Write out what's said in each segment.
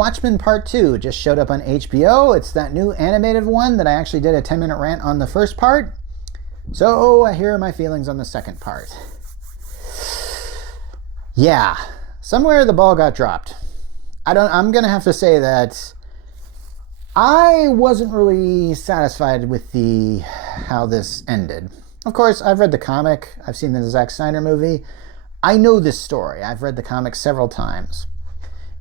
Watchmen Part 2 just showed up on HBO. It's that new animated one that I actually did a 10-minute rant on the first part. So here are my feelings on the second part. Yeah, somewhere the ball got dropped. I'm going to have to say that I wasn't really satisfied with how this ended. Of course, I've read the comic. I've seen the Zack Snyder movie. I know this story. I've read the comic several times.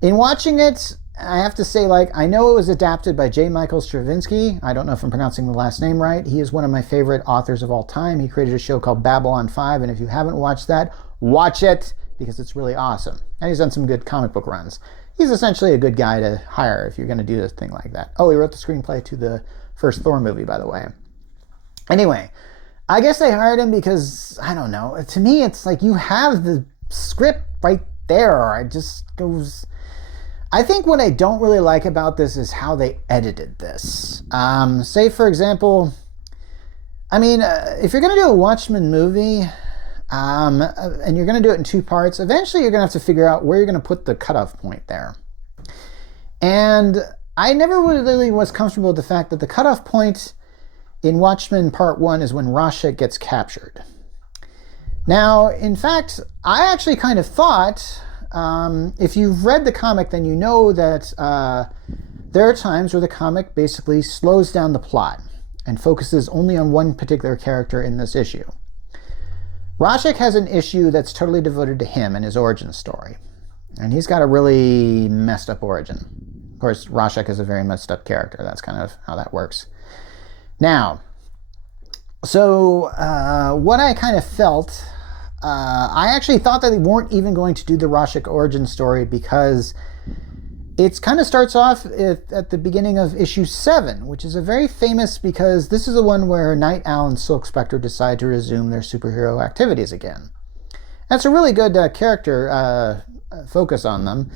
In watching it, I have to say, I know it was adapted by J. Michael Straczynski. I don't know if I'm pronouncing the last name right. He is one of my favorite authors of all time. He created a show called Babylon 5, and if you haven't watched that, watch it, because it's really awesome. And he's done some good comic book runs. He's essentially a good guy to hire if you're going to do a thing like that. Oh, he wrote the screenplay to the first Thor movie, by the way. Anyway, I guess they hired him because, I don't know, to me it's like you have the script right there. It just goes... I think what I don't really like about this is how they edited this. Say, for example, if you're going to do a Watchmen movie, and you're going to do it in two parts, eventually you're going to have to figure out where you're going to put the cutoff point there. And I never really was comfortable with the fact that the cutoff point in Watchmen Part 1 is when Rorschach gets captured. Now, in fact, I actually kind of thought... if you've read the comic, then you know that there are times where the comic basically slows down the plot and focuses only on one particular character in this issue. Rorschach has an issue that's totally devoted to him and his origin story. And he's got a really messed up origin. Of course, Rorschach is a very messed up character. That's kind of how that works. Now, so what I kind of felt... I actually thought that they weren't even going to do the Rorschach origin story because it kind of starts off at the beginning of issue 7, which is a very famous because this is the one where Night Owl and Silk Spectre decide to resume their superhero activities again. That's a really good character focus on them.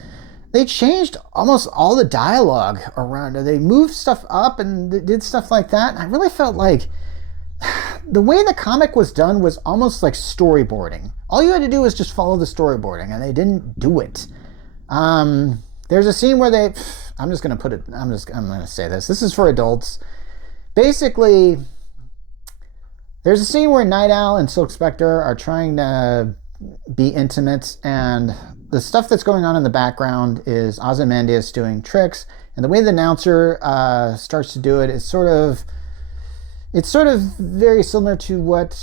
They changed almost all the dialogue around it. They moved stuff up and did stuff like that. And I really felt like the way the comic was done was almost like storyboarding. All you had to do was just follow the storyboarding, and they didn't do it. There's a scene where I'm going to say this. This is for adults. Basically, there's a scene where Night Owl and Silk Spectre are trying to be intimate, and the stuff that's going on in the background is Ozymandias doing tricks, and the way the announcer starts to do it is it's sort of very similar to what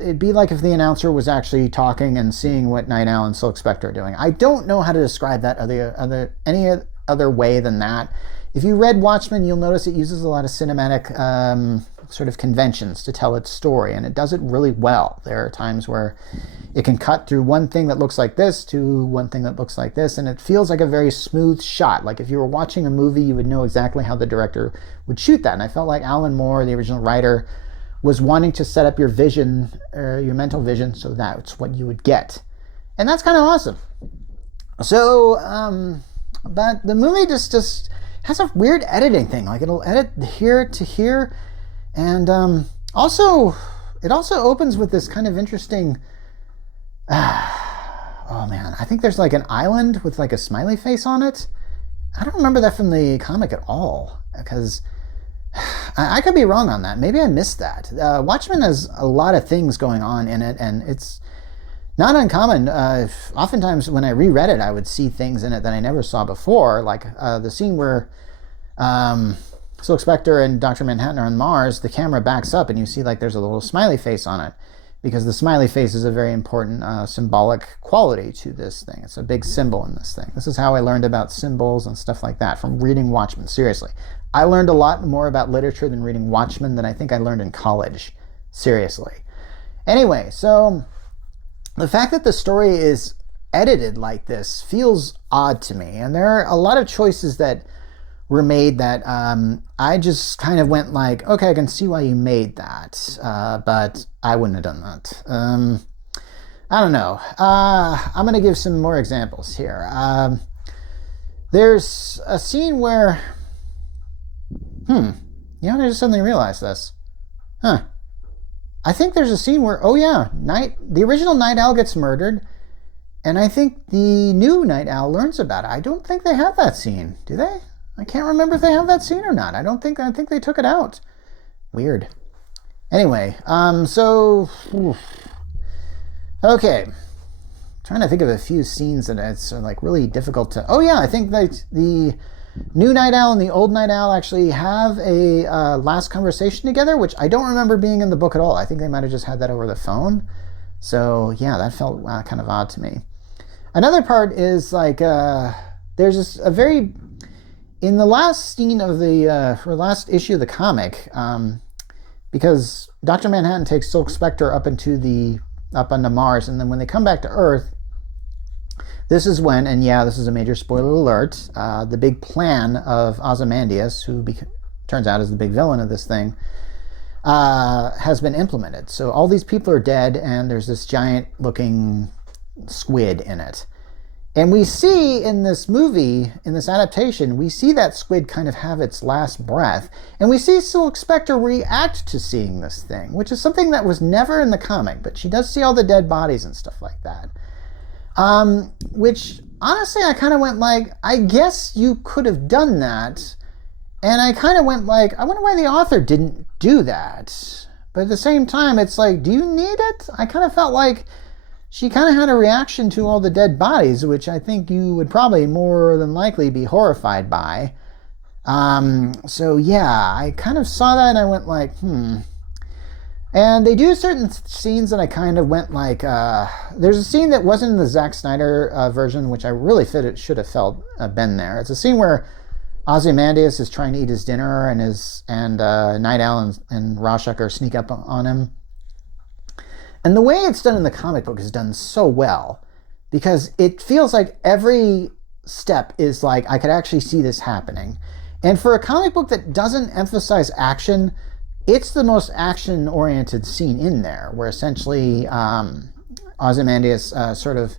it'd be like if the announcer was actually talking and seeing what Night Owl and Silk Spectre are doing. I don't know how to describe that any other way than that. If you read Watchmen, you'll notice it uses a lot of cinematic sort of conventions to tell its story, and it does it really well. There are times where it can cut through one thing that looks like this to one thing that looks like this, and it feels like a very smooth shot. Like if you were watching a movie, you would know exactly how the director would shoot that. And I felt like Alan Moore, the original writer, was wanting to set up your vision, or your mental vision, so that's what you would get. And that's kind of awesome. So, but the movie just has a weird editing thing. Like it'll edit here to here. And also, it also opens with this kind of interesting... oh man, I think there's like an island with like a smiley face on it. I don't remember that from the comic at all, because I could be wrong on that. Maybe I missed that. Watchmen has a lot of things going on in it, and it's not uncommon. Oftentimes when I reread it, I would see things in it that I never saw before, like the scene where Silk Spectre and Dr. Manhattan are on Mars. The camera backs up and you see like there's a little smiley face on it, because the smiley face is a very important symbolic quality to this thing. It's a big symbol in this thing. This is how I learned about symbols and stuff like that from reading Watchmen. Seriously. I learned a lot more about literature than reading Watchmen than I think I learned in college. Seriously. Anyway, so the fact that the story is edited like this feels odd to me. And there are a lot of choices that were made that I just kind of went like, okay, I can see why you made that, but I wouldn't have done that. I don't know. I'm going to give some more examples here. There's a scene where, I just suddenly realized this. I think there's a scene where, the original Night Owl gets murdered, And I think the new Night Owl learns about it. I don't think they have that scene, do they? I can't remember if they have that scene or not. I think they took it out. Weird. Anyway, okay. Trying to think of a few scenes that it's like really difficult to... Oh yeah, I think that the new Night Owl and the old Night Owl actually have a last conversation together, which I don't remember being in the book at all. I think they might have just had that over the phone. So yeah, that felt kind of odd to me. Another part is like there's this a very... In the last scene of the last issue of the comic, because Dr. Manhattan takes Silk Spectre up onto Mars, and then when they come back to Earth, this is when, and yeah, this is a major spoiler alert, the big plan of Ozymandias, who turns out is the big villain of this thing, has been implemented. So all these people are dead, and there's this giant-looking squid in it. And we see in this movie, in this adaptation, we see that squid kind of have its last breath. And we see Silk Spectre react to seeing this thing, which is something that was never in the comic, but she does see all the dead bodies and stuff like that. Which, honestly, I kind of went like, I guess you could have done that. And I kind of went like, I wonder why the author didn't do that. But at the same time, it's like, do you need it? I kind of felt like she kind of had a reaction to all the dead bodies, which I think you would probably more than likely be horrified by. So yeah, I kind of saw that and I went like, And they do certain scenes that I kind of went like, there's a scene that wasn't in the Zack Snyder version, which I really should have felt been there. It's a scene where Ozymandias is trying to eat his dinner and Night Owl and Rorschach sneak up on him. And the way it's done in the comic book is done so well, because it feels like every step is like, I could actually see this happening. And for a comic book that doesn't emphasize action, it's the most action-oriented scene in there, where essentially Ozymandias sort of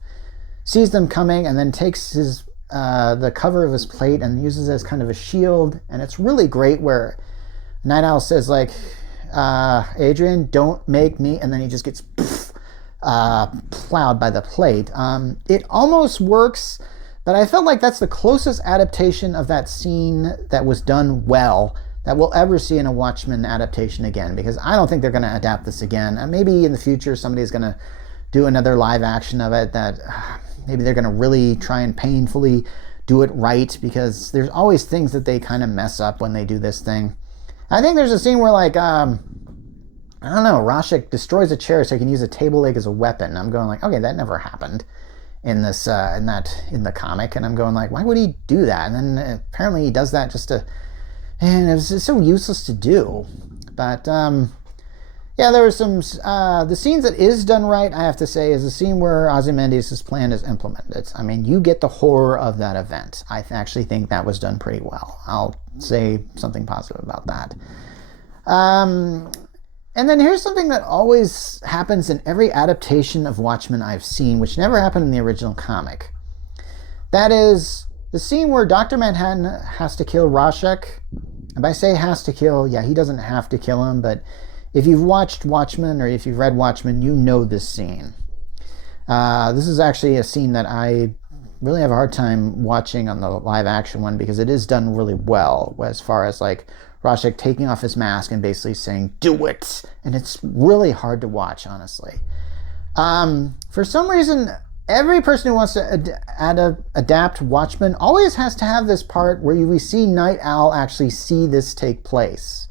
sees them coming and then takes the cover of his plate and uses it as kind of a shield. And it's really great where Night Owl says like, Adrian, don't make me, and then he just gets plowed by the plate. It almost works, but I felt like that's the closest adaptation of that scene that was done well that we'll ever see in a Watchmen adaptation again, because I don't think they're going to adapt this again. And maybe in the future somebody's going to do another live action of it that maybe they're going to really try and painfully do it right, because there's always things that they kind of mess up when they do this thing. I think there's a scene where, like, I don't know, Rorschach destroys a chair so he can use a table leg as a weapon. I'm going like, okay, that never happened in this, in the comic. And I'm going like, why would he do that? And then apparently he does that just to, and it was just so useless to do. But, yeah, there were some, the scenes that is done right, I have to say, is the scene where Ozymandias' plan is implemented. I mean, you get the horror of that event. I actually think that was done pretty well. I'll say something positive about that. And then here's something that always happens in every adaptation of Watchmen I've seen, which never happened in the original comic. That is the scene where Dr. Manhattan has to kill Rorschach. And by say has to kill, yeah, he doesn't have to kill him, but if you've watched Watchmen or if you've read Watchmen, you know this scene. This is actually a scene that I really have a hard time watching on the live action one, because it is done really well as far as like Rorschach taking off his mask and basically saying, do it. And it's really hard to watch, honestly. For some reason, every person who wants to adapt Watchmen always has to have this part where we see Night Owl actually see this take place.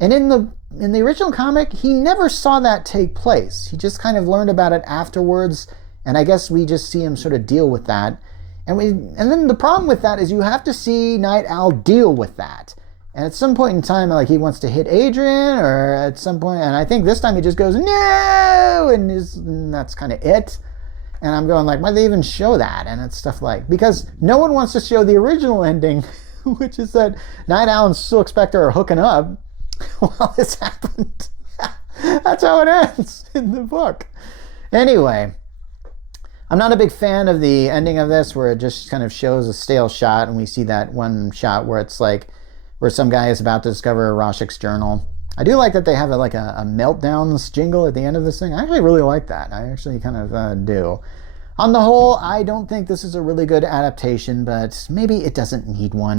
And in the original comic, he never saw that take place. He just kind of learned about it afterwards, and I guess we just see him sort of deal with that. And then the problem with that is you have to see Night Owl deal with that. And at some point in time, like, he wants to hit Adrian, or at some point, and I think this time he just goes, no! And that's kind of it. And I'm going like, why did they even show that? And it's stuff like, because no one wants to show the original ending, which is that Night Owl and Silk Spectre are hooking up while this happened. That's how it ends in the book. Anyway, I'm not a big fan of the ending of this, where it just kind of shows a stale shot, and we see that one shot where it's like, where some guy is about to discover Rorschach's journal. I do like that they have a meltdowns jingle at the end of this thing. I actually really like that. I actually kind of do. On the whole, I don't think this is a really good adaptation, but maybe it doesn't need one.